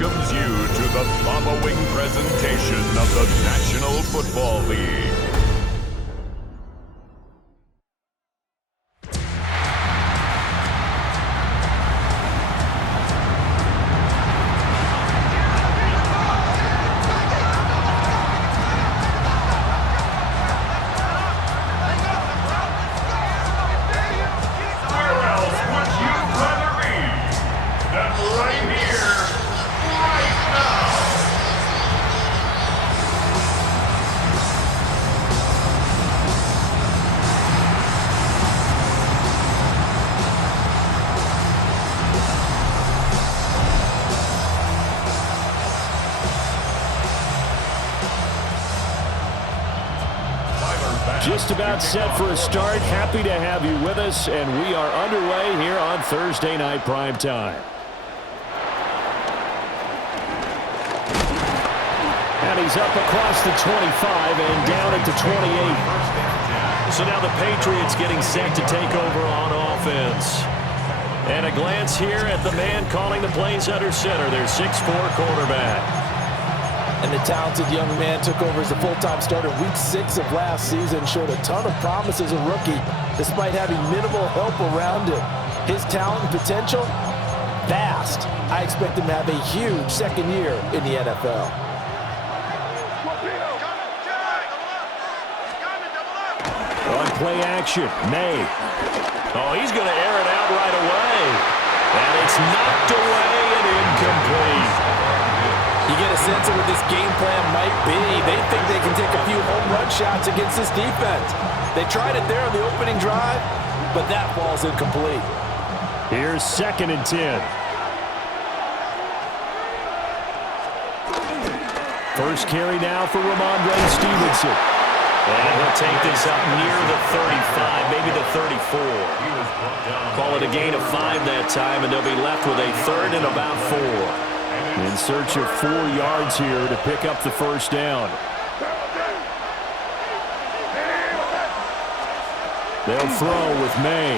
welcomes you to the following presentation of the National Football League. Just about set for a start. Happy to have you with us, and we are underway here on Thursday Night Primetime. And he's up across the 25 and down at the 28. So now the Patriots getting set to take over on offense. And a glance here at the man calling the plays under center, their 6'4 quarterback. And the talented young man took over as the full-time starter week 6 of last season, showed a ton of promise as a rookie, despite having minimal help around him. His talent and potential, vast. I expect him to have a huge second year in the NFL. On play action, May. Oh, he's going to air it out right away. And it's knocked away and incomplete. You get a sense of what this game plan might be. They think they can take a few home run shots against this defense. They tried it there on the opening drive, but that ball's incomplete. Here's 2nd and 10. First carry now for Ramondre Stevenson. And he'll take this up near the 35, maybe the 34. Call it a gain of 5 that time, and they'll be left with a 3rd and about 4. In search of 4 yards here to pick up the first down. They'll throw with May.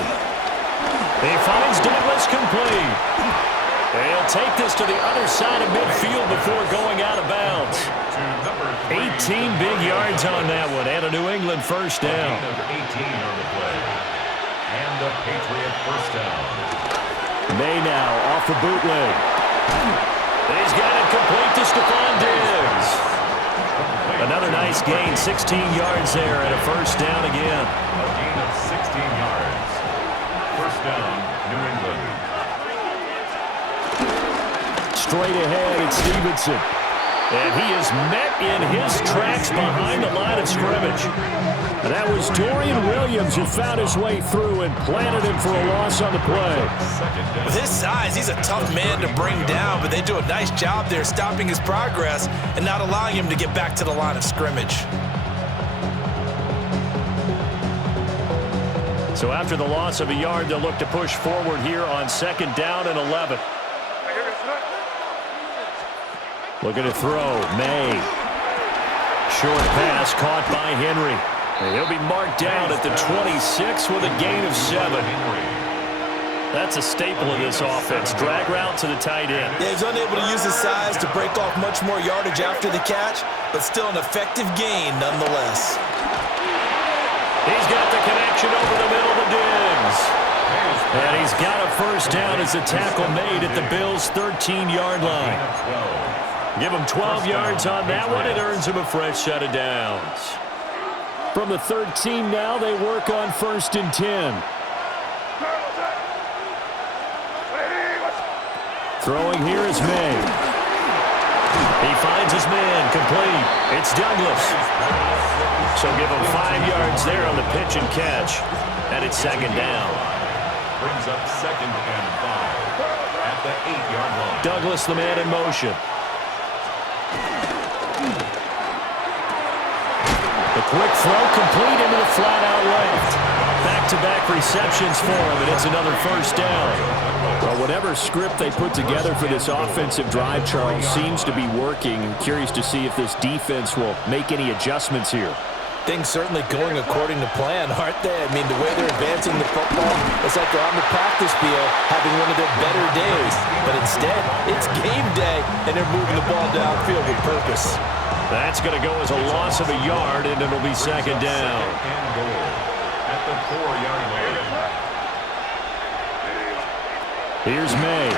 He finds Douglas complete. They'll take this to the other side of midfield before going out of bounds. 18 big yards on that one, and a New England first down. 18 on the play. And a Patriot first down. May now off the bootleg. He's got it complete to Stephon Diggs. Another nice gain, 16 yards there, and a first down again. A gain of 16 yards. First down, New England. Straight ahead, it's Stevenson. And he is met in his tracks behind the line of scrimmage. And that was Dorian Williams who found his way through and planted him for a loss on the play. With his size, he's a tough man to bring down, but they do a nice job there stopping his progress and not allowing him to get back to the line of scrimmage. So after the loss of a yard, they'll look to push forward here on 2nd down and 11. Looking to throw, May. Short pass caught by Henry. And he'll be marked down at the 26 with a gain of 7. That's a staple of this offense. Drag route to the tight end. Yeah, he's unable to use his size to break off much more yardage after the catch, but still an effective gain nonetheless. He's got the connection over the middle to Diggs. And he's got a first down as a tackle made at the Bills' 13-yard line. Give him 12 yards on that one. It earns him a fresh set of downs. From the 13 now, they work on 1st and 10. Throwing here is May. He finds his man complete. It's Douglas. So give him 5 yards there on the pitch and catch. And it's 2nd down. Brings up 2nd and 5 at the 8-yard line. Douglas, the man in motion. The quick throw complete into the flat-out left. Back-to-back receptions for him, and it's another first down. Well, whatever script they put together for this offensive drive, Charles, seems to be working. I'm curious to see if this defense will make any adjustments here. Things certainly going according to plan, aren't they? I mean, the way they're advancing the football, it's like they're on the practice field having one of their better days. But instead, it's game day, and they're moving the ball downfield with purpose. That's going to go as a loss of a yard, and it'll be second down. And goal at the 4-yard line. Here's May.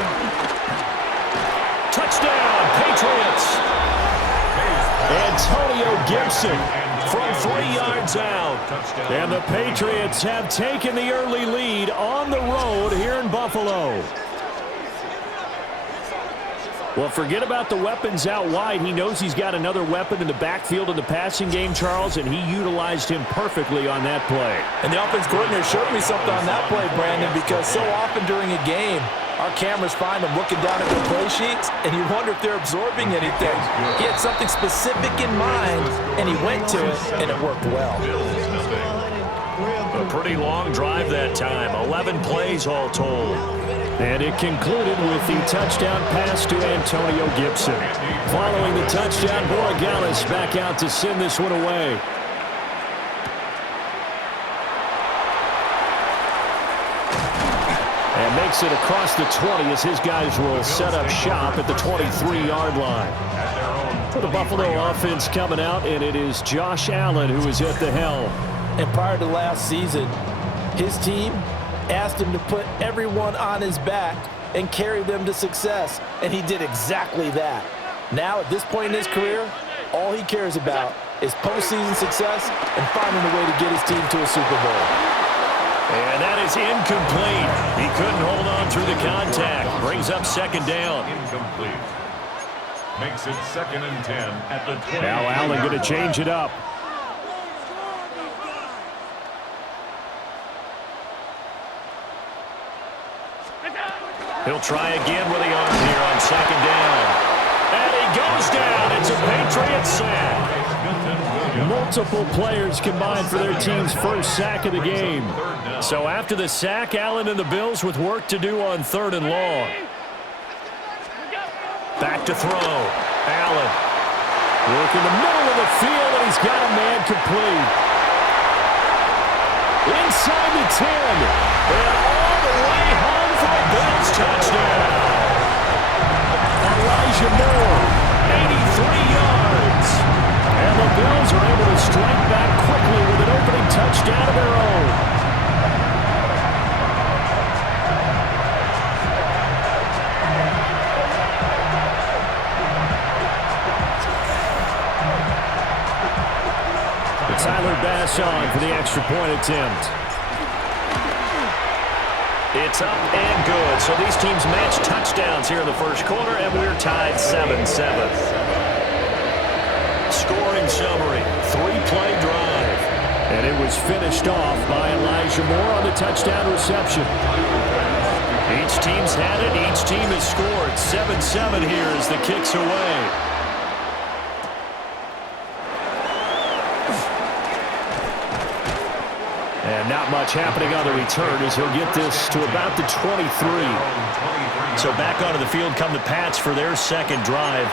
Touchdown, Patriots! Antonio Gibson from 3 yards out. And the Patriots have taken the early lead on the road here in Buffalo. Well, forget about the weapons out wide. He knows he's got another weapon in the backfield in the passing game, Charles, and he utilized him perfectly on that play. And the offense coordinator showed me something on that play, Brandon, because so often during a game, our cameras find them looking down at their play sheets, and you wonder if they're absorbing anything. He had something specific in mind, and he went to it, and it worked well. A pretty long drive that time, 11 plays all told. And it concluded with the touchdown pass to Antonio Gibson. Following the touchdown, Borregales back out to send this one away. And makes it across the 20 as his guys will set up shop at the 23-yard line. For the Buffalo offense coming out, and it is Josh Allen who is at the helm. And prior to last season, his team asked him to put everyone on his back and carry them to success, and he did exactly that. Now, at this point in his career, all he cares about is postseason success and finding a way to get his team to a Super Bowl. And that is incomplete. He couldn't hold on through the contact. Brings up second down. Incomplete. Makes it 2nd and 10 at the 20. Now Allen going to change it up. He'll try again with the arm here on second down. And he goes down. It's a Patriots sack. Multiple players combined for their team's first sack of the game. So after the sack, Allen and the Bills with work to do on 3rd and long. Back to throw. Allen. Work in the middle of the field, and he's got a man complete. Inside the 10. And all the way home for a Bills touchdown. Elijah Moore, 83 yards. And the Bills are able to strike back quickly with an opening touchdown of their own. Tyler Bass on for the extra point attempt. It's up and good. So these teams match touchdowns here in the first quarter, and we're tied 7-7. Scoring summary, 3-play drive. And it was finished off by Elijah Moore on the touchdown reception. Each team's had it. Each team has scored. 7-7 here as the kick's away. And not much happening on the return as he'll get this to about the 23. So back onto the field come the Pats for their second drive.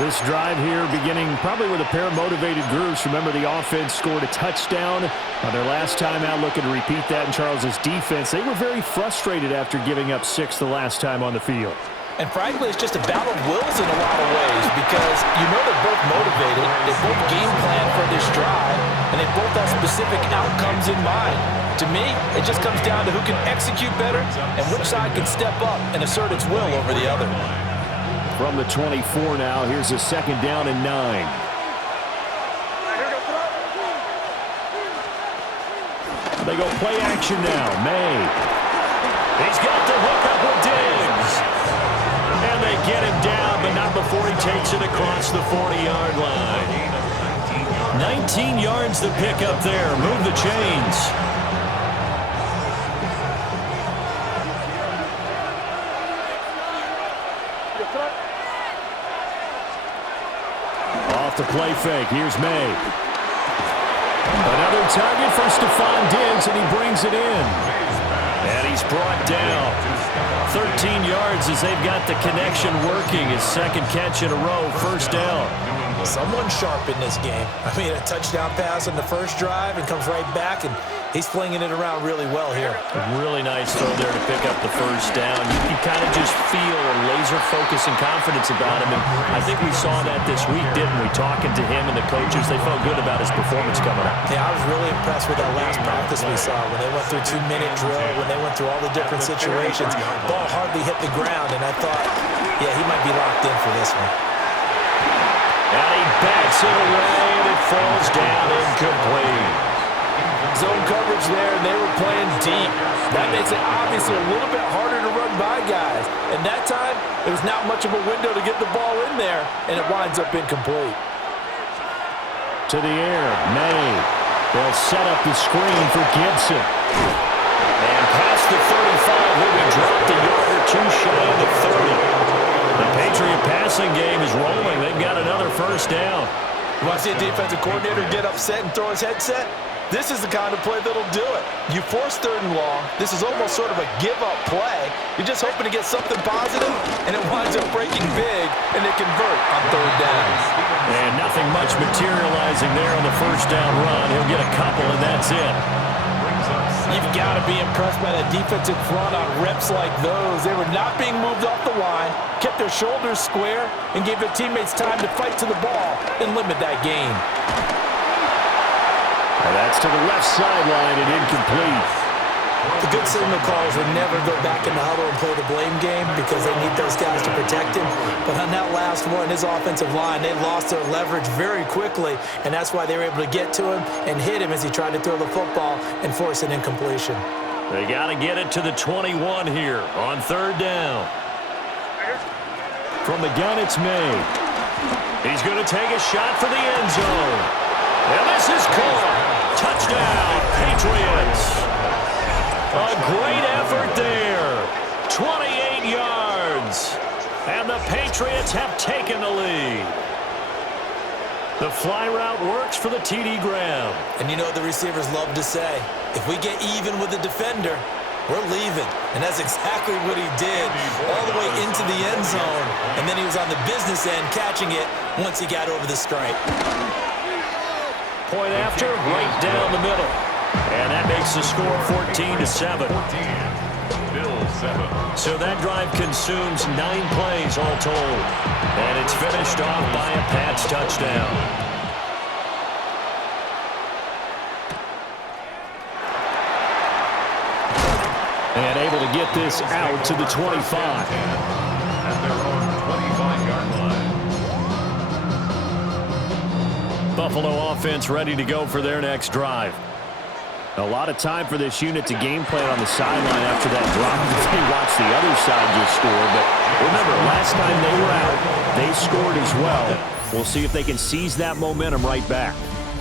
This drive here beginning probably with a pair of motivated groups. Remember, the offense scored a touchdown on their last time out, looking to repeat that in Charles's defense. They were very frustrated after giving up 6 the last time on the field. And frankly, it's just a battle of wills in a lot of ways because you know they're both motivated, they both game plan for this drive, and they both have specific outcomes in mind. To me, it just comes down to who can execute better and which side can step up and assert its will over the other. From the 24 now, here's a 2nd down and 9. They go play action now. May. He's got the hook up with Diggs. And they get him down, but not before he takes it across the 40-yard line. 19 yards to pick up there. Move the chains. Off the play fake. Here's May. Another target for Stephon Diggs, and he brings it in. And he's brought down. 13 yards as they've got the connection working. His second catch in a row, 1st down. Someone sharp in this game. I mean, a touchdown pass on the first drive and comes right back, and he's flinging it around really well here. A really nice throw there to pick up the first down. You kind of just feel a laser focus and confidence about him, and I think we saw that this week, didn't we? Talking to him and the coaches, they felt good about his performance coming up. Yeah, I was really impressed with that last practice we saw when they went through 2-minute drill, when they went through all the different situations. Ball hardly hit the ground, and I thought, yeah, he might be locked in for this one. And he backs it away, and it falls down incomplete. Zone coverage there, and they were playing deep. That makes it obviously a little bit harder to run by guys. And that time, there was not much of a window to get the ball in there, and it winds up incomplete. To the air, May. They'll set up the screen for Gibson. And past the 35, he'll be dropped a yard or two shy of the 30. The Patriot passing game is rolling. They've got another first down. You want to see a defensive coordinator get upset and throw his headset? This is the kind of play that'll do it. You force 3rd and long. This is almost sort of a give-up play. You're just hoping to get something positive, and it winds up breaking big, and they convert on 3rd down. And nothing much materializing there on the first down run. He'll get a couple, and that's it. You've got to be impressed by that defensive front on reps like those. They were not being moved off the line, kept their shoulders square, and gave their teammates time to fight to the ball and limit that gain. And that's to the left sideline and incomplete. The good signal callers would never go back in the huddle and play the blame game because they need those guys to protect him. But on that last one, his offensive line, they lost their leverage very quickly, and that's why they were able to get to him and hit him as he tried to throw the football and force an incompletion. They got to get it to the 21 here on 3rd down. From the gun, it's May. He's going to take a shot for the end zone. And this is caught. Touchdown, Patriots. A great effort there. 28 yards. And the Patriots have taken the lead. The fly route works for the TD Graham. And you know what the receivers love to say? If we get even with the defender, we're leaving. And that's exactly what he did all the way into the end zone. And then he was on the business end catching it once he got over the stripe. Point after, right down the middle. And that makes the score 14-7. So that drive consumes 9 plays all told. And it's finished off by a Pats touchdown. And able to get this out to the 25. At their own 25-yard line. Buffalo offense ready to go for their next drive. A lot of time for this unit to game plan on the sideline after that drop. They watched the other side just score. But remember, last time they were out, they scored as well. We'll see if they can seize that momentum right back.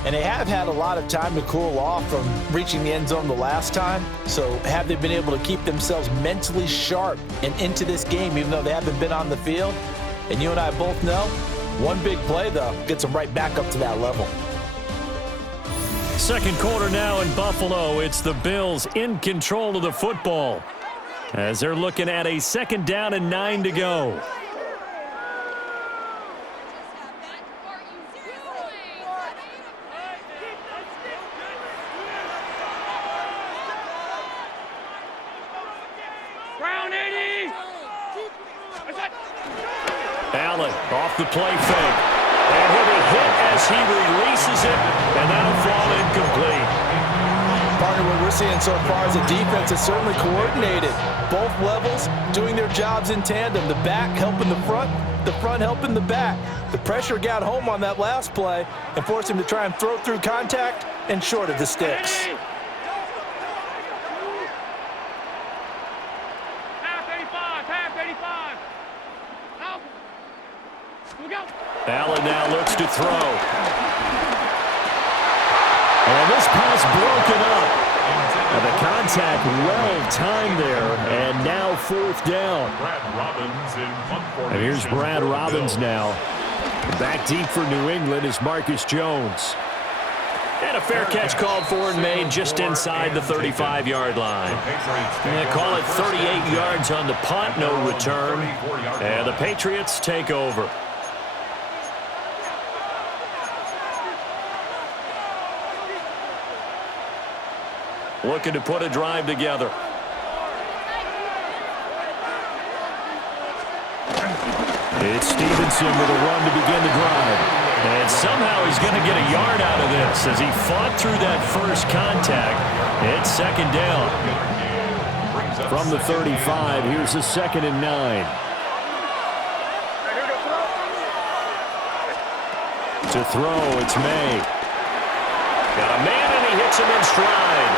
And they have had a lot of time to cool off from reaching the end zone the last time. So have they been able to keep themselves mentally sharp and into this game, even though they haven't been on the field? And you and I both know, one big play, though, gets them right back up to that level. Second quarter now in Buffalo. It's the Bills in control of the football as they're looking at a 2nd down and 9 to go. Allen off the play fake. And he'll be hit as he releases it, and that'll fall incomplete. Partner, what we're seeing so far is the defense is certainly coordinated. Both levels doing their jobs in tandem. The back helping the front helping the back. The pressure got home on that last play and forced him to try and throw through contact and short of the sticks. Allen now looks to throw. And this pass broken up. And the contact well-timed there. And now 4th down. And here's Brad Robbins now. Back deep for New England is Marcus Jones. And a fair catch called for and made just inside the 35-yard line. And call it 38 yards on the punt, no return. And the Patriots take over. looking to put a drive together. It's Stevenson with a run to begin the drive. And somehow he's going to get a yard out of this as he fought through that first contact. It's second down. From the 35, here's a 2nd and 9. To throw, it's May. Got a man, and he hits him in stride.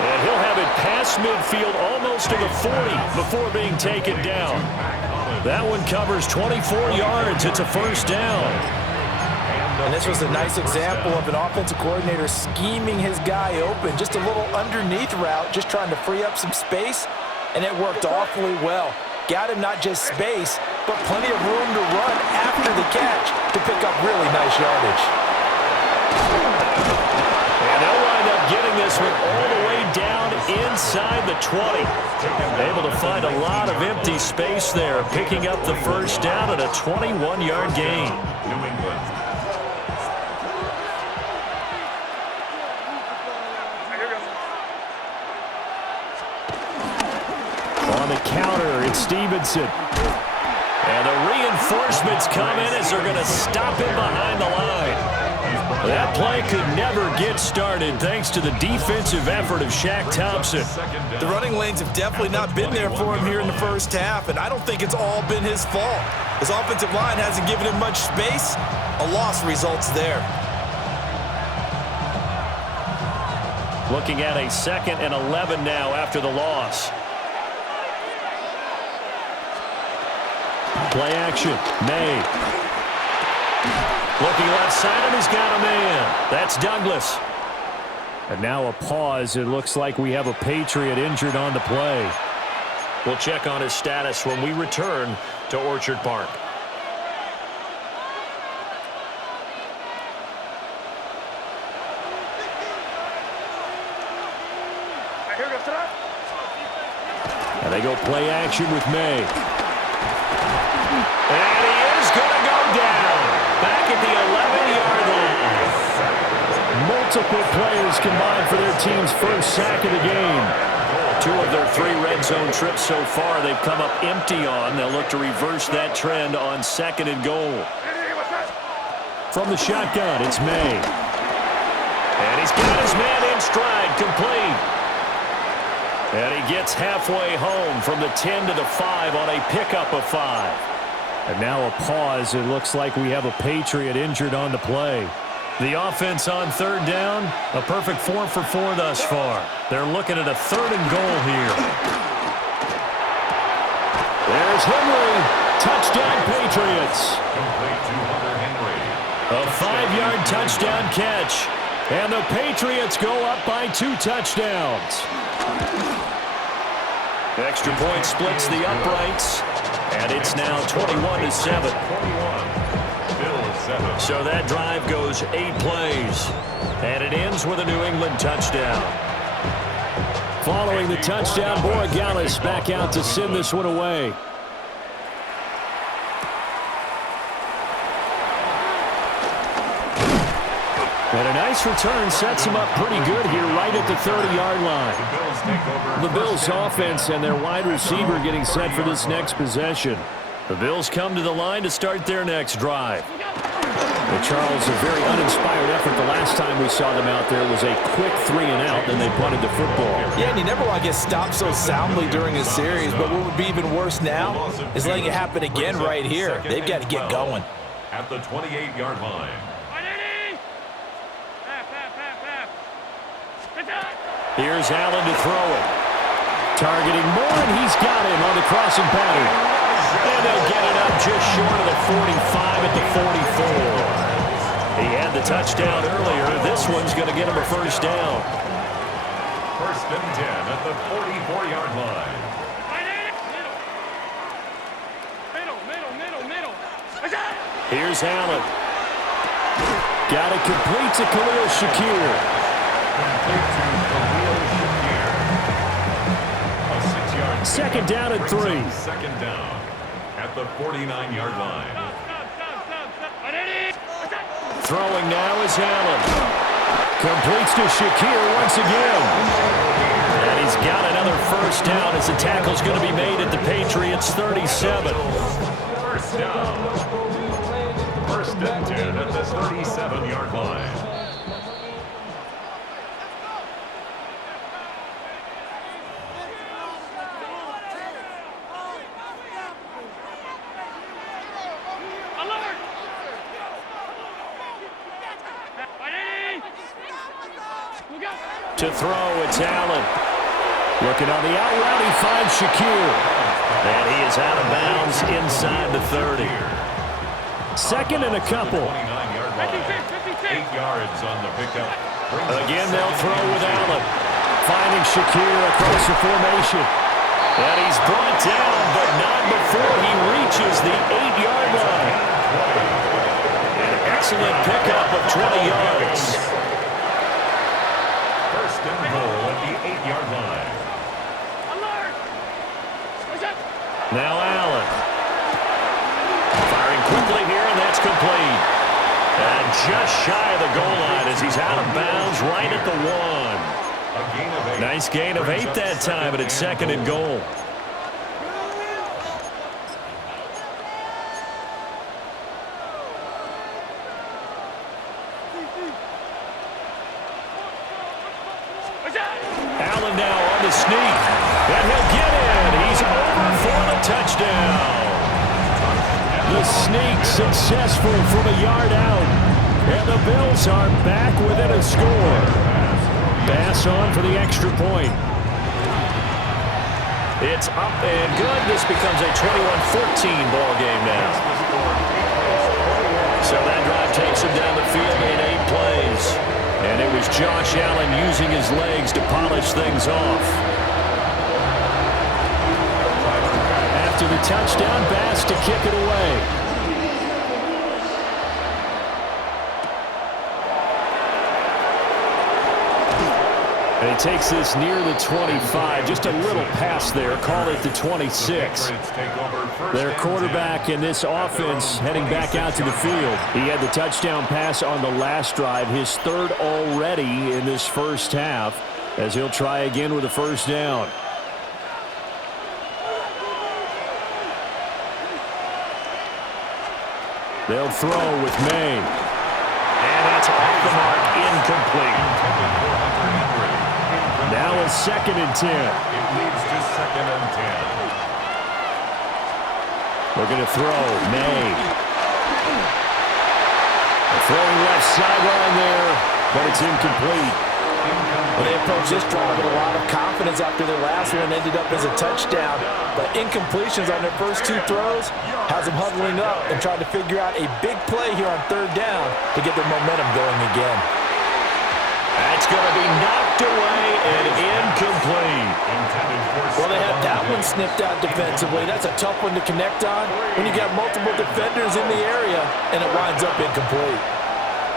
And he'll have it past midfield almost to the 40 before being taken down. That one covers 24 yards. It's a first down. And this was a nice example of an offensive coordinator scheming his guy open. Just a little underneath route, just trying to free up some space, and it worked awfully well. Got him not just space, but plenty of room to run after the catch to pick up really nice yardage. And they'll wind up getting this one all the way down inside the 20. Able to find a lot of empty space there, picking up the first down at a 21-yard gain. New England. On the counter, it's Stevenson. And the reinforcements come in as they're going to stop him behind the line. That play could never get started thanks to the defensive effort of Shaq Thompson. The running lanes have definitely not been there for him here in the first half, and I don't think it's all been his fault. His offensive line hasn't given him much space. A loss results there. Looking at a 2nd and 11 now after the loss. Play action. May. Looking left side, and he's got a man. That's Douglas. And now a pause. It looks like we have a Patriot injured on the play. We'll check on his status when we return to Orchard Park. And they go play action with May. And he is going to go down. Back at the 11-yard line. Multiple players combined for their team's first sack of the game. 2 of their 3 red zone trips so far they've come up empty on. They'll look to reverse that trend on 2nd and goal. From the shotgun, it's May. And he's got his man in stride, complete. And he gets halfway home from the 10 to the 5 on a pickup of 5. And now a pause. It looks like we have a Patriot injured on the play. The offense on 3rd down, a perfect 4 for 4 thus far. They're looking at a 3rd and goal here. There's Henry. Touchdown, Patriots. Complete to Hunter Henry. A 5-yard touchdown catch. And the Patriots go up by 2 touchdowns. Extra point splits the uprights. And it's now 21-7. So that drive goes 8 plays. And it ends with a New England touchdown. Following the touchdown, Borregales back out to send this one away. And a nice return sets him up pretty good here right at the 30-yard line. The Bills offense and their wide receiver getting set for this next possession. The Bills come to the line to start their next drive. Well, Charles, a very uninspired effort the last time we saw them out there. It was a quick 3 and out, then they punted the football. Yeah, and you never want to get stopped so soundly during a series, but what would be even worse now is letting it happen again right here. They've got to get going. At the 28-yard line. Here's Allen to throw it. Targeting Moore, and he's got him on the crossing pattern. And they'll get it up just short of the 45 at the 44. He had the touchdown earlier. This one's going to get him a first down. 1st and 10 at the 44-yard line. Here's Allen. Got it complete to Khalil Shakir. Complete to Khalil Shakir. A 6-yard. 2nd down and 3. 2nd down at the 49-yard line. Throwing now is Allen. Completes to Shakir once again. And he's got another first down as the tackle's going to be made at the Patriots' 37. First down. First and 10 at the 37-yard line. To throw, it's Allen. Looking on the out route, he finds Shakir. And he is out of bounds inside the 30. Second and a couple. 29-yard line. 8 yards on the pickup. Again, they'll throw with Allen. Finding Shakir across the formation. And he's brought down, but not before he reaches the 8-yard line. An excellent pickup of 20 yards. First and goal at the 8-yard line. Now Allen. Firing quickly here, and that's complete. And just shy of the goal line as he's out of bounds right at the 1. Nice gain of 8 that time, but it's second and goal. Allen now on the sneak. And he'll get in. He's over for the touchdown. The sneak successful from a yard out. And the Bills are back within a score. Pass on for the extra point. It's up and good. This becomes a 21-14 ball game now. So that drive takes him down the field in 8 plays. And it was Josh Allen using his legs to polish things off. After the touchdown, Bass to kick it away. And he takes this near the 25. Just a little pass there. Call it the 26. Their quarterback in this offense heading back out to the field. He had the touchdown pass on the last drive, his third already in this first half, as he'll try again with a first down. They'll throw with May. And that's off the mark, incomplete. Now it's second and 10. It leads to second and 10. We're going to throw. May. Throwing left sideline there, but it's incomplete. Well, they approached this drive with a lot of confidence after their last one ended up as a touchdown. But incompletions on their first 2 throws has them huddling up and trying to figure out a big play here on third down to get their momentum going again. That's going to be knocked away and incomplete. Well, they had that one sniffed out defensively. That's a tough one to connect on when you got multiple defenders in the area, and it winds up incomplete.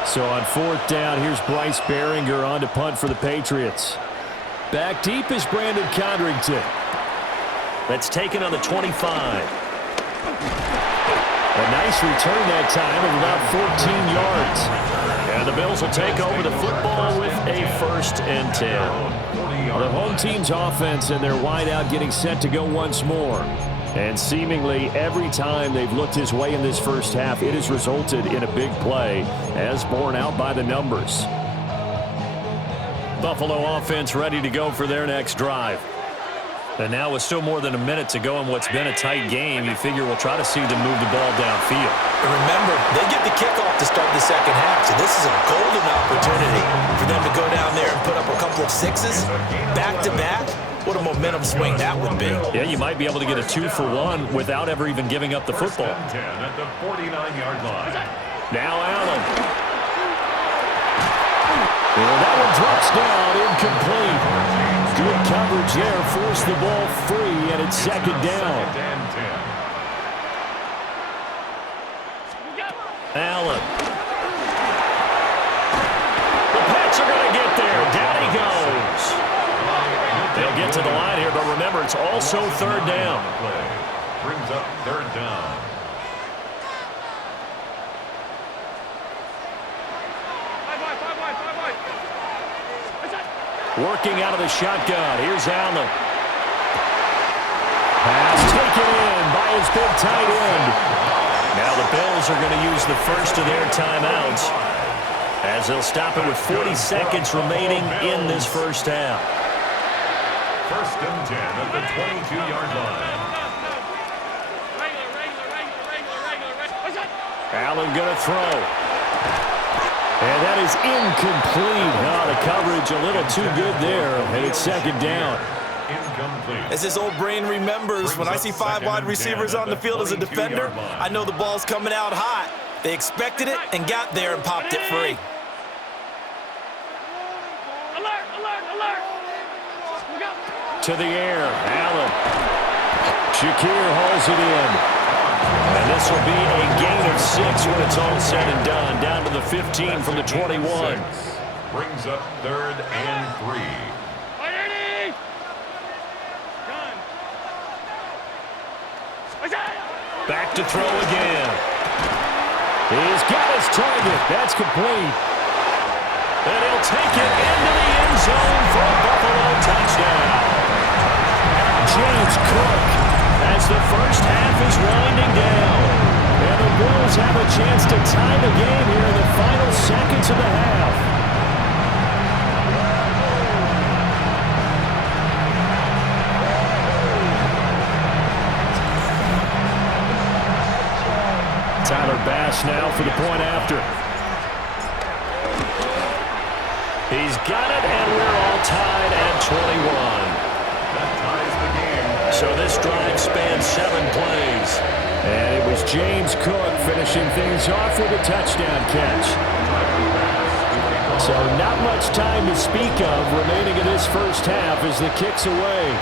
So on fourth down, here's Bryce Behringer on to punt for the Patriots. Back deep is Brandon Codrington. That's taken on the 25. A nice return that time of about 14 yards. And the Bills will take over the football with a first and 10. The home team's offense and their wideout getting set to go once more. And seemingly every time they've looked his way in this first half, it has resulted in a big play, as borne out by the numbers. Buffalo offense ready to go for their next drive. And now with still more than a minute to go in what's been a tight game, you figure we'll try to see them move the ball downfield. And remember, they get the kickoff to start the second half, so this is a golden opportunity for them to go down there and put up a couple of sixes back-to-back. What a momentum swing that would be. Yeah, you might be able to get a 2-for-1 without ever even giving up the football. 10 at the 49-yard line. Now Allen. Well, that one drops down, incomplete. Good coverage there, forced the ball free, and it's second down. Allen. The Pats are going to get there. Down he goes. They'll get to the line here, but remember, it's also third down. Brings up third down. Working out of the shotgun. Here's Allen. Pass taken in by his big tight end. Now the Bills are going to use the first of their timeouts as they'll stop it with 40 seconds remaining in this first half. First and 10 at the 22-yard line. Allen going to throw. And that is incomplete. Oh, the coverage a little too good there, and it's second down. Incomplete. As his old brain remembers, when I see 5 wide receivers on the field as a defender, I know the ball's coming out hot. They expected it and got there and popped it free. Alert, alert, alert. To the air, Allen. Shakir hauls it in. And this will be a gain of 6 when it's all said and done. Down to the 15 from the 21. Brings up 3rd and 3. Back to throw again. He's got his target. That's complete. And he'll take it into the end zone for a Buffalo touchdown. James Cook as the first half is winding down. And the Bills have a chance to tie the game here in the final seconds of the half. Tyler Bass now for the point after. He's got it, and we're all tied at 21. That ties the game. So this drive spans 7 plays. And it was James Cook finishing things off with a touchdown catch. So not much time to speak of remaining in this first half as the kick's away.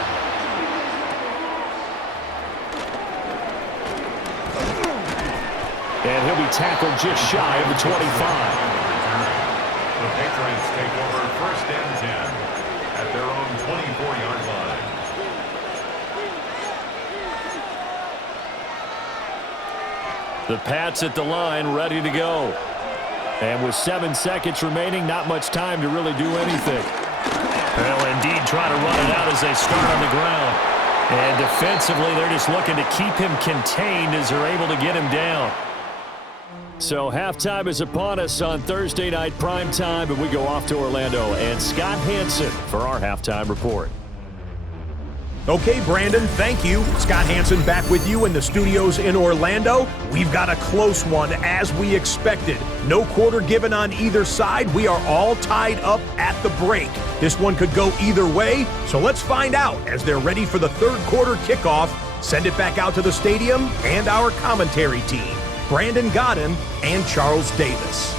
And he'll be tackled just shy of the 25. The Patriots take over 1st and 10 at their own 24-yard line. The Pats at the line, ready to go. And with 7 seconds remaining, not much time to really do anything. Well, indeed, trying to run it out as they start on the ground. And defensively, they're just looking to keep him contained as they're able to get him down. So halftime is upon us on Thursday night primetime, and we go off to Orlando. And Scott Hansen for our halftime report. Okay, Brandon, thank you. Scott Hansen back with you in the studios in Orlando. We've got a close one as we expected. No quarter given on either side. We are all tied up at the break. This one could go either way, so let's find out as they're ready for the third quarter kickoff. Send it back out to the stadium and our commentary team, Brandon Godden and Charles Davis.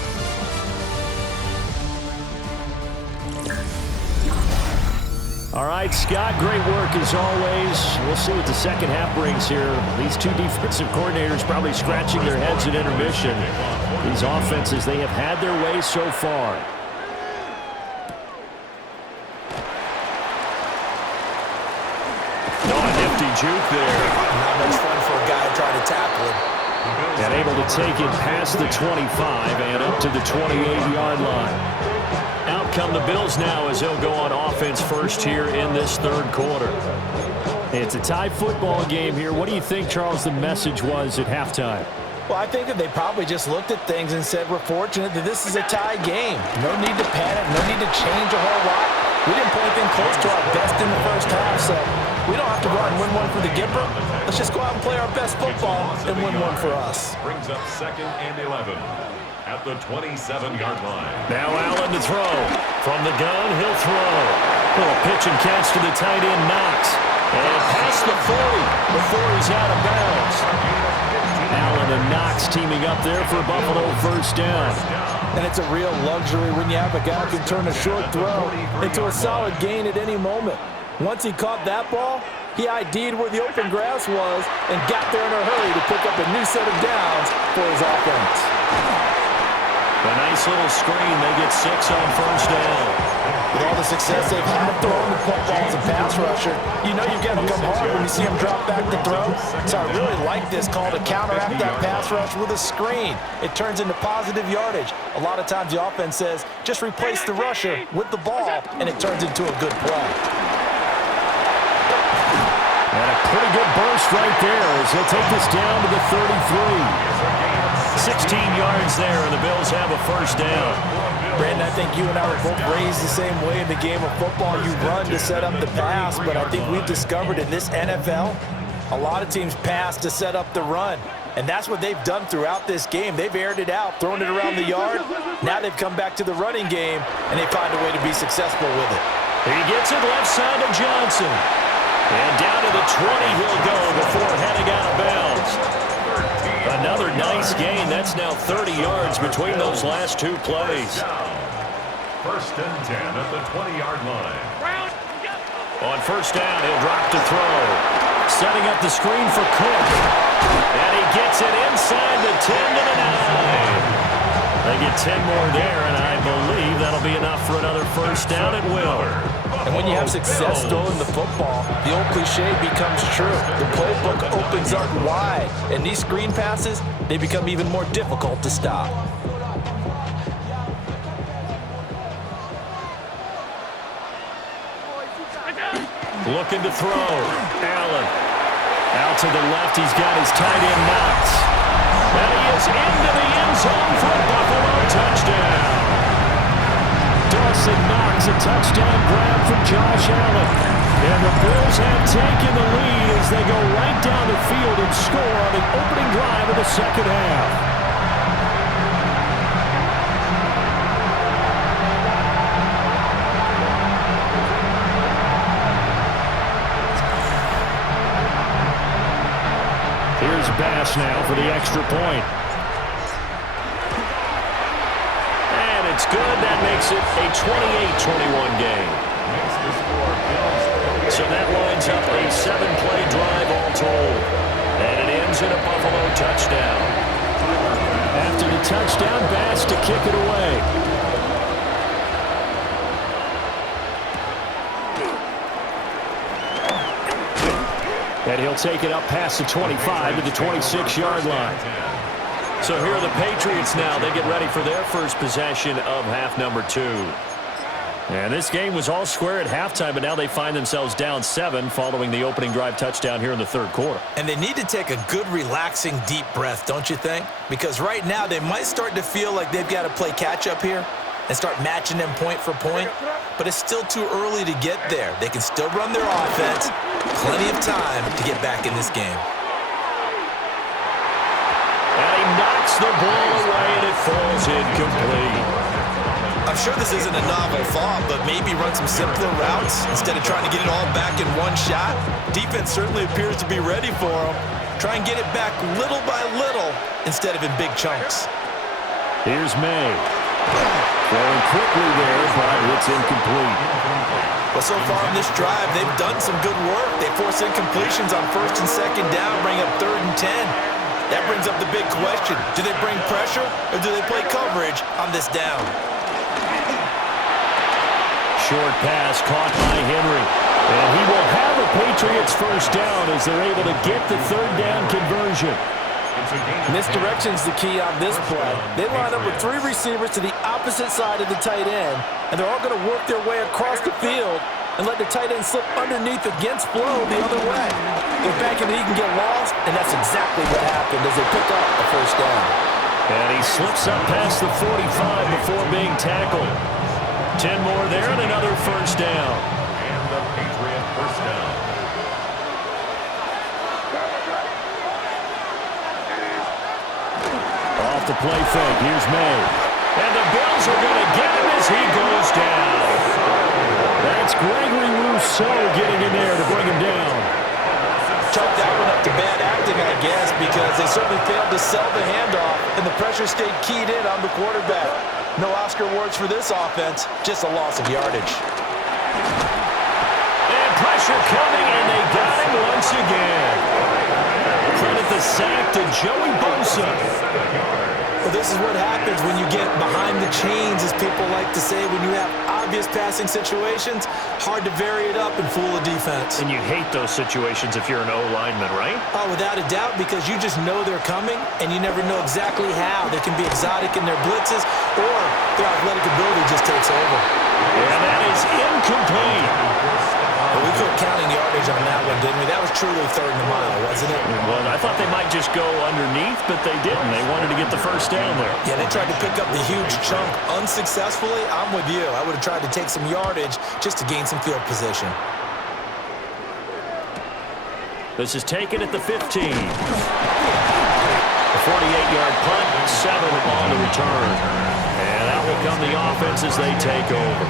All right, Scott, great work as always. We'll see what the second half brings here. These two defensive coordinators probably scratching their heads at intermission. These offenses, they have had their way so far. Oh, a nifty juke there. Not much fun for a guy trying to tackle him. And able to take it past the 25 and up to the 28-yard line. Out come the Bills now as they'll go on offense first here in this third quarter. It's a tie football game here. What do you think, Charles, the message was at halftime? Well, I think that they probably just looked at things and said, we're fortunate that this is a tie game. No need to panic, no need to change a whole lot. We didn't play anything close to our best in the first half, so we don't have to go out and win one for the Gipper. Let's just go out and play our best football and win one for us. Brings up 2nd and 11 at the 27-yard line. Now Allen to throw. From the gun, he'll throw. Little pitch and catch to the tight end, Knox. And past the 40 before he's out of bounds. Allen and Knox teaming up there for Buffalo first down. And it's a real luxury when you have a guy who can turn a short throw into a solid gain at any moment. Once he caught that ball, he ID'd where the open grass was and got there in a hurry to pick up a new set of downs for his offense. A nice little screen. They get 6 on first down. With all the success they've had throwing the football as a pass rusher, you know you've got to come hard when you see them drop back to throw. So I really like this call to counteract that pass rush with a screen. It turns into positive yardage. A lot of times the offense says, just replace the rusher with the ball, and it turns into a good play. And a pretty good burst right there as he'll take this down to the 33. 16 yards there, and the Bills have a first down. Brandon, I think you and I were both raised the same way in the game of football. You run to set up the pass, but I think we've discovered in this NFL, a lot of teams pass to set up the run. And that's what they've done throughout this game. They've aired it out, thrown it around the yard. Now they've come back to the running game, and they find a way to be successful with it. He gets it left side to Johnson. And down to the 20 he'll go before heading out of bounds. Another nice gain. That's now 30 yards between those last two plays. First and 10 at the 20-yard line. On first down, he'll drop to throw. Setting up the screen for Cook. And he gets it inside the 10 to the 9. They get 10 more there, and I believe that'll be enough for another first down at will. And when you have success throwing the football, the old cliche becomes true. The playbook opens up wide, and these screen passes, they become even more difficult to stop. Looking to throw. Allen. Out to the left, he's got his tight end Knox. And he is into the end zone for a Buffalo touchdown. Dawson Knox, a touchdown grab from Josh Allen. And the Bills have taken the lead as they go right down the field and score on the opening drive of the second half. Here's Bass now for the extra point. And it's good. That makes it a 28-21 game. So that lines up a 7-play drive all told. And it ends in a Buffalo touchdown. After the touchdown, Bass to kick it away. And he'll take it up past the 25 to the 26-yard line. So here are the Patriots now. They get ready for their first possession of half number 2. And this game was all square at halftime, but now they find themselves down 7 following the opening drive touchdown here in the third quarter. And they need to take a good, relaxing, deep breath, don't you think? Because right now they might start to feel like they've got to play catch-up here and start matching them point for point. But it's still too early to get there. They can still run their offense. Plenty of time to get back in this game. And he knocks the ball away, and it falls incomplete. I'm sure this isn't a novel thought, but maybe run some simpler routes instead of trying to get it all back in one shot. Defense certainly appears to be ready for them. Try and get it back little by little instead of in big chunks. Here's May. Going quickly there, but it's incomplete. Well, so far in this drive, they've done some good work. They force incompletions on first and second down, bring up 3rd and 10. That brings up the big question. Do they bring pressure or do they play coverage on this down? Short pass caught by Henry. And he will have a Patriots first down as they're able to get the 3rd down conversion. Misdirection's the key on this play. They line up with 3 receivers to the opposite side of the tight end, and they're all going to work their way across the field and let the tight end slip underneath against flow the other way. They're banking that he can get lost, and that's exactly what happened as they pick up a first down. And he slips up past the 45 before being tackled. 10 more there and another first down. And the Patriot first down. Off the play fake, here's May. And the Bills are going to get him as he goes down. That's Gregory Rousseau getting in there to bring him down. Chalk that one up to bad acting, I guess, because they certainly failed to sell the handoff, and the pressure stayed keyed in on the quarterback. No Oscar awards for this offense, just a loss of yardage. And pressure coming, and they got him once again. Credit the sack to Joey Bosa. Well, this is what happens when you get behind the chains, as people like to say. When you have obvious passing situations, hard to vary it up and fool a defense. And you hate those situations if you're an O-lineman, right? Oh, without a doubt, because you just know they're coming, and you never know exactly how. They can be exotic in their blitzes, or their athletic ability just takes over. And that is incomplete. Well, we quit counting yardage on that one, didn't we? That was truly third and a mile, wasn't it? Well, I thought they might just go underneath, but they didn't. They wanted to get the first down there. Yeah, they tried to pick up the huge chunk unsuccessfully. I'm with you. I would have tried to take some yardage just to gain some field position. This is taken at the 15. A 48-yard punt, 7 on the return. And that will come the offense as they take over.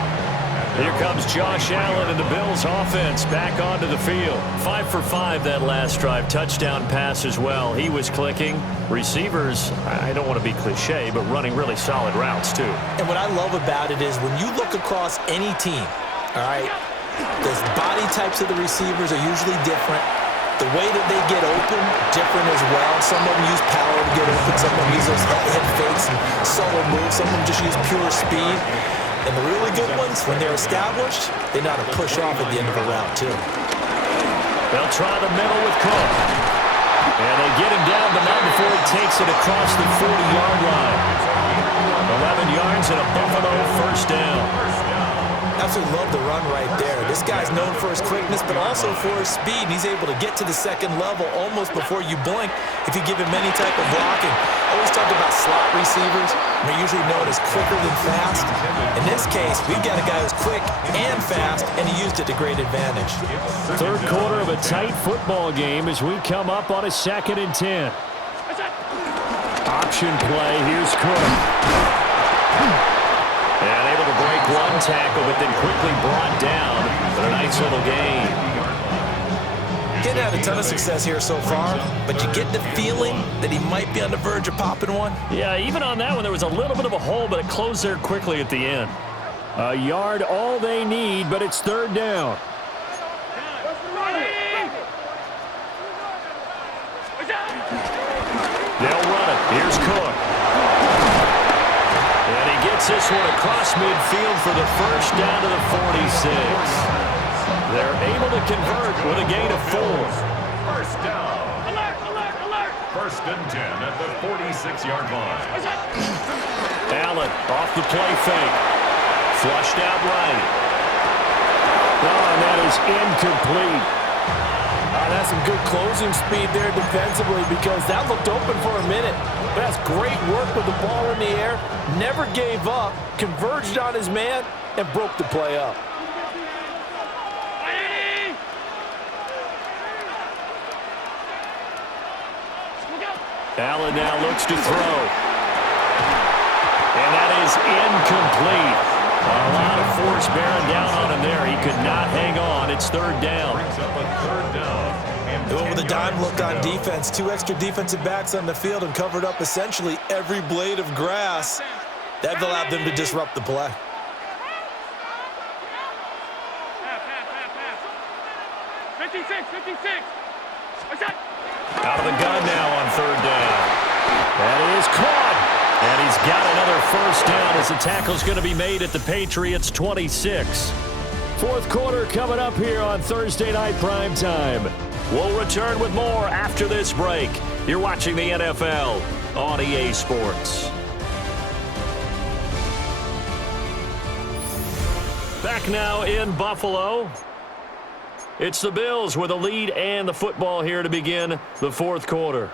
Here comes Josh Allen and the Bills offense back onto the field. 5 for 5 that last drive. Touchdown pass as well. He was clicking. Receivers, I don't want to be cliche, but running really solid routes too. And what I love about it is when you look across any team, all right, the body types of the receivers are usually different. The way that they get open, different as well. Some of them use power to get open. Some of them use those head fakes and subtle moves. Some of them just use pure speed. And the really good ones, when they're established, they know how to push off at the end of a route, too. They'll try the middle with Cook. And they get him down, but not before he takes it across the 40-yard line. 11 yards and a Buffalo first down. Absolutely love the run right there. This guy's known for his quickness, but also for his speed. And he's able to get to the second level almost before you blink if you give him any type of blocking. Always talk about slot receivers. They're usually known as quicker than fast. In this case, we've got a guy who's quick and fast, and he used it to great advantage. Third quarter of a tight football game as we come up on a 2nd and 10. Option play. Here's Cook. And able to break one tackle, but then quickly brought down. But a nice little gain. Getting had a ton of success here so far, but you get the feeling that he might be on the verge of popping one. Yeah, even on that one, there was a little bit of a hole, but it closed there quickly at the end. A yard, all they need, but it's 3rd down. They'll run it. Here's Cook. And he gets this one across midfield for the first down to the 46. They're able to convert with a gain of 4. First down. Alert, alert, alert. 1st and 10 at the 46-yard line. Allen off the play fake. Flushed out right. Oh, and that is incomplete. That's some good closing speed there defensively because that looked open for a minute. But that's great work with the ball in the air. Never gave up, converged on his man, and broke the play up. Allen now looks to throw. And that is incomplete. A lot of force bearing down on him there. He could not hang on. It's 3rd down. Brings up a 3rd down. They went with a dime look on defense. 2 extra defensive backs on the field and covered up essentially every blade of grass. That allowed them to disrupt the play. Pass. 56. Out of the gun now on 3rd down. That is caught. And he's got another first down as the tackle's going to be made at the Patriots 26. 4th quarter coming up here on Thursday Night Primetime. We'll return with more after this break. You're watching the NFL on EA Sports. Back now in Buffalo. It's the Bills with a lead and the football here to begin the 4th quarter.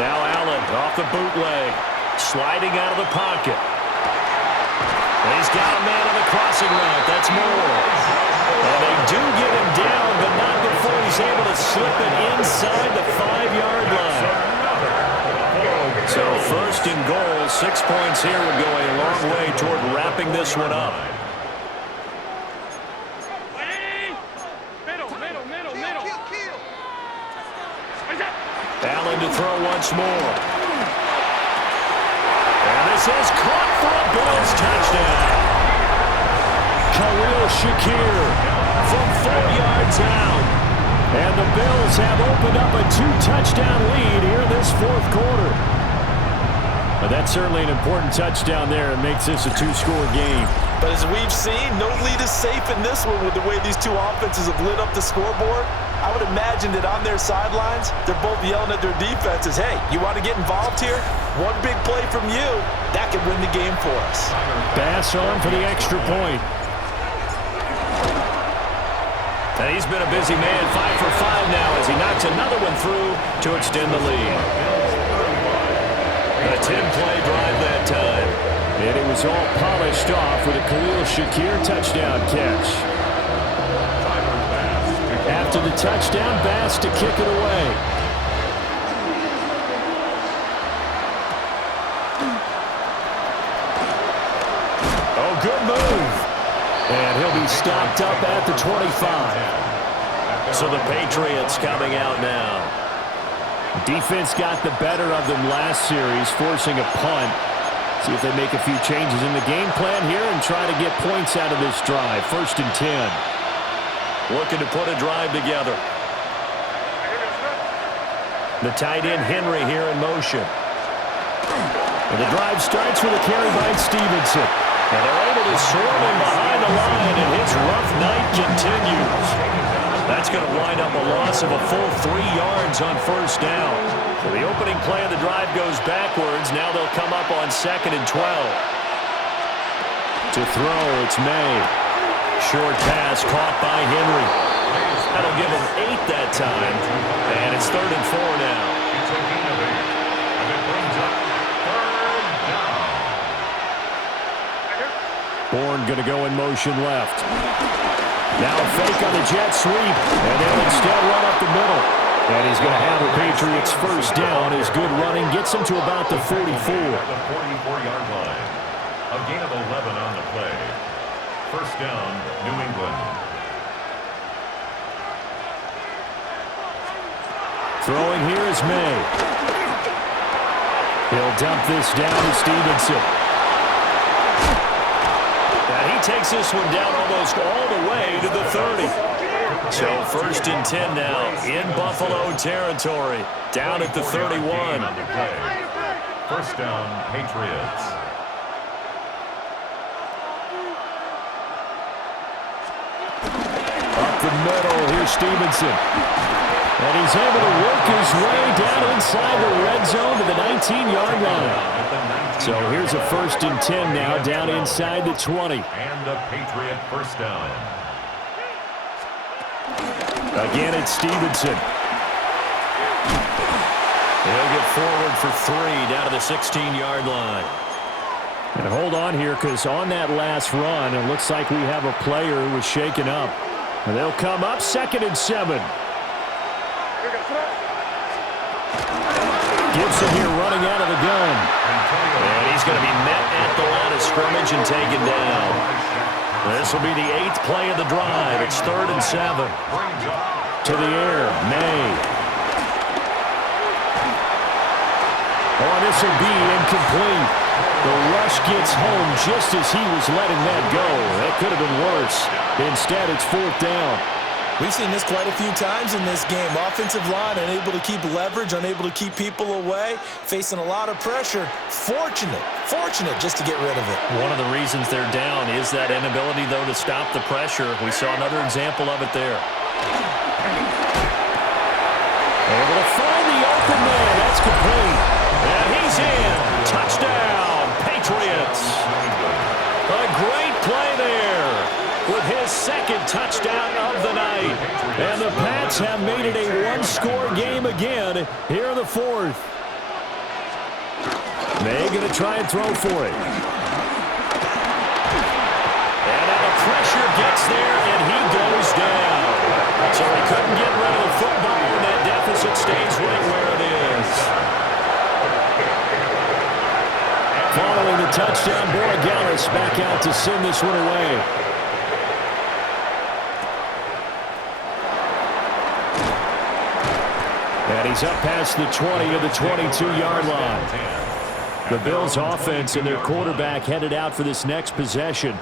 Now Allen off the bootleg, sliding out of the pocket. And he's got a man on the crossing route. That's Moore. And they do get him down, but not before he's able to slip it inside the 5-yard line. So 1st and goal, 6 points here would go a long way toward wrapping this one up. Allen to throw once more. And this This is caught for a Bills touchdown. Khalil Shakir from 4 yards out. And the Bills have opened up a 2-touchdown lead here this fourth quarter. But that's certainly an important touchdown there. It makes this a 2-score game. But as we've seen, no lead is safe in this one with the way these two offenses have lit up the scoreboard. I would imagine that on their sidelines, they're both yelling at their defenses, hey, you want to get involved here? One big play from you, that could win the game for us. Bass on for the extra point. And he's been a busy man, 5 for 5 now as he knocks another one through to extend the lead. A 10-play drive that time. And it was all polished off with a Khalil Shakir touchdown catch. After the touchdown, Bass to kick it away. Oh, good move. And he'll be stopped up at the 25. So the Patriots coming out now. Defense got the better of them last series, forcing a punt. See if they make a few changes in the game plan here and try to get points out of this drive. 1st and 10. Looking to put a drive together. The tight end Henry here in motion. And the drive starts with a carry by Stevenson. And they're able to swarm him behind the line, and his rough night continues. That's going to wind up a loss of a full 3 yards on 1st down. So the opening play of the drive goes backwards. Now they'll come up on 2nd and 12. To throw, it's May. Short pass caught by Henry. That'll give him 8 that time. And it's 3rd and 4 now. Bourne going to go in motion left. Now a fake on the jet sweep, and they'll instead run up the middle. And he's going to have the Patriots 1st down. His good running gets him to about the 44. The 44-yard line. A gain of 11 on the play. 1st down, New England. Throwing here is May. He'll dump this down to Stevenson. And he takes this one down almost all the way to the 30. So 1st and 10 now in Buffalo territory. Down at the 31. 1st down, Patriots. Up the middle, here's Stevenson. And he's able to work his way down inside the red zone to the 19-yard line. So here's a 1st and 10 now down inside the 20. And a Patriot 1st down. Again, it's Stevenson. He'll get forward for 3 down to the 16-yard line. And hold on here, because on that last run, it looks like we have a player who was shaken up. And they'll come up 2nd and 7. Gibson here running out of the gun. And he's going to be met at the line of scrimmage and taken down. This will be the 8th play of the drive. It's 3rd and 7. To the air, May. Oh, this will be incomplete. The rush gets home just as he was letting that go. That could have been worse. Instead, it's 4th down. We've seen this quite a few times in this game. Offensive line unable to keep leverage, unable to keep people away, facing a lot of pressure. Fortunate just to get rid of it. One of the reasons they're down is that inability, though, to stop the pressure. We saw another example of it there. Able to find the open man. That's complete. And he's in. Touchdown, Patriots. A great play there with his 2nd touchdown of the night. And the Pats have made it a 1-score game again here in the 4th. May going to try and throw for it. And now the pressure gets there, and he goes down. So he couldn't get rid of the football, and that deficit stays right where it is. Following the touchdown, Borregales back out to send this one away. And he's up past the 20 to the 22-yard line. The Bills offense and their quarterback headed out for this next possession.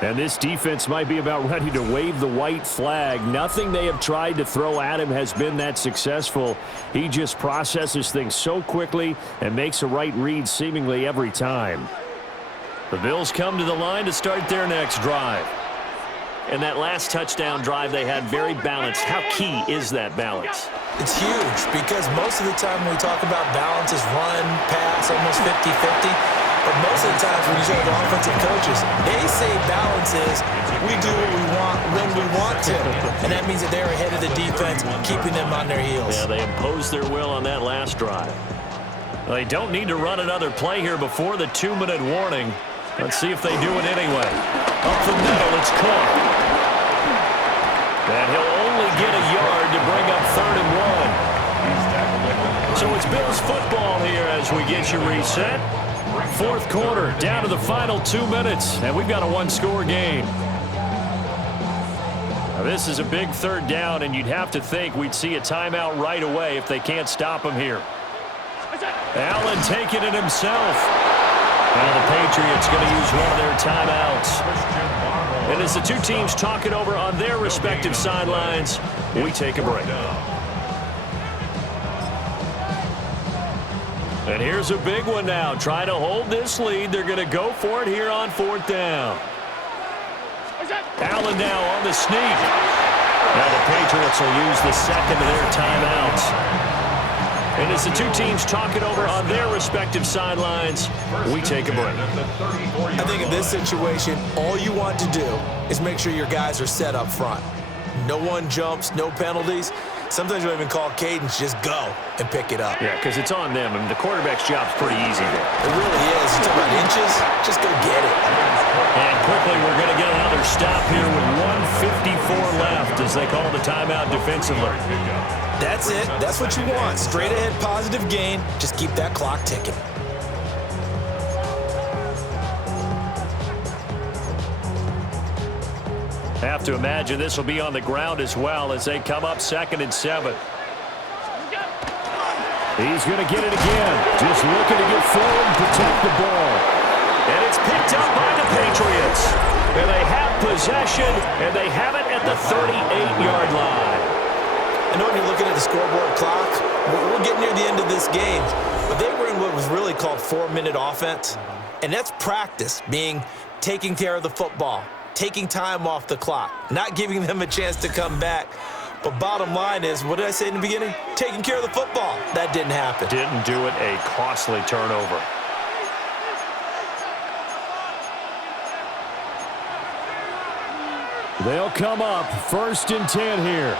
And this defense might be about ready to wave the white flag. Nothing they have tried to throw at him has been that successful. He just processes things so quickly and makes a right read seemingly every time. The Bills come to the line to start their next drive. And that last touchdown drive they had very balanced. How key is that balance? It's huge because most of the time when we talk about balance is run, pass, almost 50-50. But most of the times when you talk to offensive coaches, they say balance is we do what we want when we want to. And that means that they're ahead of the defense, keeping them on their heels. Yeah, they imposed their will on that last drive. They don't need to run another play here before the 2-minute warning. Let's see if they do it anyway. Up the middle, it's caught. And he'll only get a yard to bring up 3rd and 1. So it's Bills football here as we get you reset. 4th quarter, down to the final 2 minutes, and we've got a 1-score game. Now, this is a big 3rd down, and you'd have to think we'd see a timeout right away if they can't stop him here. Allen taking it himself. Now the Patriots going to use one of their timeouts. And as the two teams talk it over on their respective sidelines, we take a break. And here's a big one now. Trying to hold this lead. They're going to go for it here on 4th down. Allen now on the sneak. Now the Patriots will use the second of their timeouts. And as the two teams talk it over on their respective sidelines, we take a break. I think in this situation, all you want to do is make sure your guys are set up front. No one jumps, no penalties. Sometimes you even call cadence, just go and pick it up. Yeah, because it's on them, and the quarterback's job's pretty easy there. It really is. You talk about inches, just go get it. And quickly, we're going to get another stop here with 1:54 left as they call the timeout defensively. That's it. That's what you want. Straight ahead positive gain. Just keep that clock ticking. Have to imagine this will be on the ground as well as they come up 2nd and 7. He's going to get it again. Just looking to get forward and protect the ball. And it's picked up by the Patriots. And they have possession, and they have it at the 38-yard line. I know when you're looking at the scoreboard clock, we're getting near the end of this game. But they were in what was really called 4-minute offense. And that's practice, being taking care of the football, taking time off the clock, not giving them a chance to come back. But bottom line is, what did I say in the beginning? Taking care of the football. That didn't happen. Didn't do it, a costly turnover. They'll come up 1st and 10 here.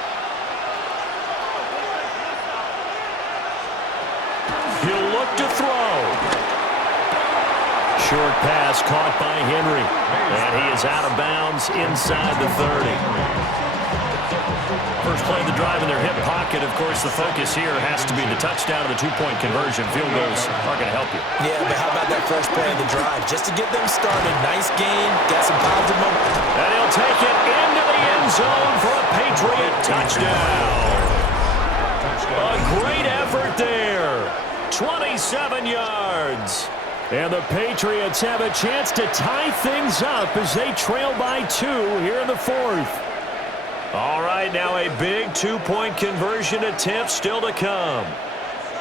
He'll look to throw. Short pass caught by Henry. And he is out of bounds inside the 30. First play of the drive in their hip pocket. Of course, the focus here has to be the touchdown of the 2-point conversion. Field goals aren't going to help you. Yeah, but how about that first play of the drive? Just to get them started. Nice gain. Got some positive momentum. And he'll take it into the end zone for a Patriot touchdown. A great effort there. 27 yards. And the Patriots have a chance to tie things up as they trail by 2 here in the 4th. All right, now a big 2-point conversion attempt still to come.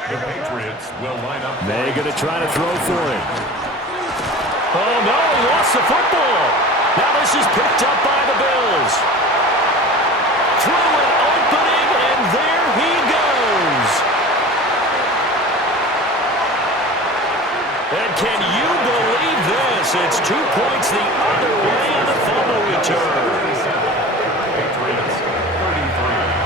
The Patriots will line up. They're going to try to throw for it. Oh, no, he lost the football. Now this is picked up by the Bills. Through an opening, and there he goes. And can you believe this? It's 2 points the other way on the fumble return. Patriots 33.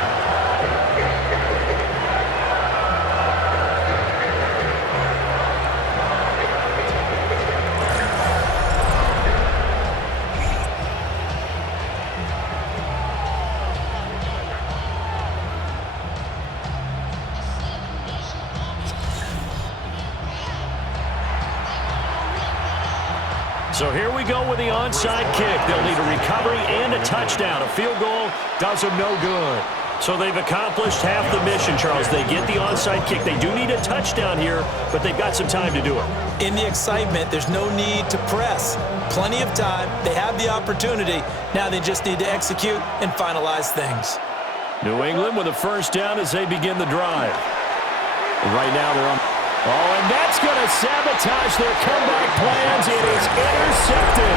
So here we go with the onside kick. They'll need a recovery and a touchdown. A field goal does them no good. So they've accomplished half the mission, Charles. They get the onside kick. They do need a touchdown here, but they've got some time to do it. In the excitement, there's no need to press. Plenty of time. They have the opportunity. Now they just need to execute and finalize things. New England with a first down as they begin the drive. Right now they're on. Oh, and that's going to sabotage their comeback plans. It is intercepted.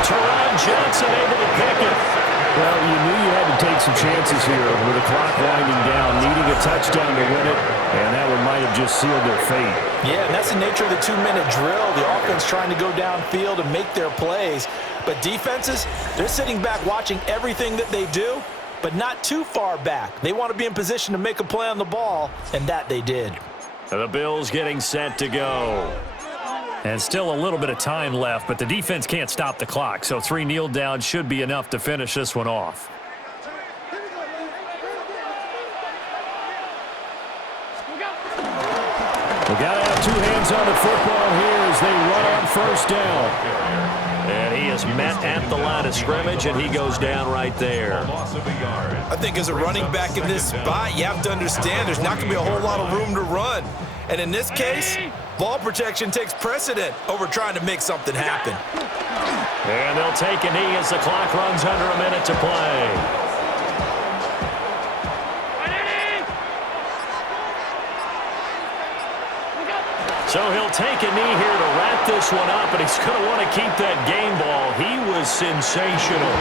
Teron Johnson able to pick it. Well, you knew you had to take some chances here with the clock winding down, needing a touchdown to win it, and that one might have just sealed their fate. Yeah, and that's the nature of the 2-minute drill. The offense trying to go downfield and make their plays. But defenses, they're sitting back watching everything that they do, but not too far back. They want to be in position to make a play on the ball, and that they did. The Bills getting set to go. And still a little bit of time left, but the defense can't stop the clock, so 3 kneel downs should be enough to finish this one off. We got to have 2 hands on the football here as they run on first down. And he is met at the line of scrimmage, and he goes down right there. I think as a running back in this spot, you have to understand there's not going to be a whole lot of room to run. And in this case, ball protection takes precedent over trying to make something happen. And they'll take a knee as the clock runs under a minute to play. So he'll take a knee here to wrap this one up, and he's going to want to keep that game ball. He was sensational.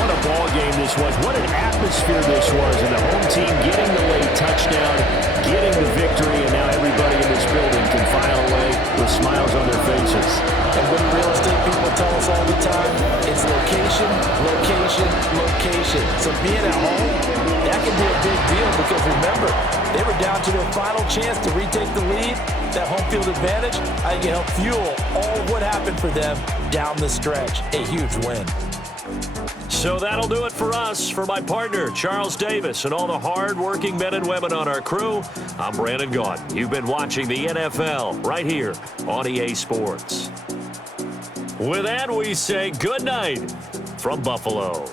What a ball game this was. What an atmosphere this was. And the home team getting the late touchdown, getting the victory, and now everybody in this building can file away with smiles on their faces. And what real estate people tell us all the time, it's location, location, location. So being at home, that can be a big deal because remember, they were down to their final chance to retake the lead. That home field advantage, I think it helped fuel all of what happened for them down the stretch. A huge win. So that'll do it for us. For my partner, Charles Davis, and all the hard-working men and women on our crew, I'm Brandon Gaudin. You've been watching the NFL right here on EA Sports. With that, we say good night from Buffalo.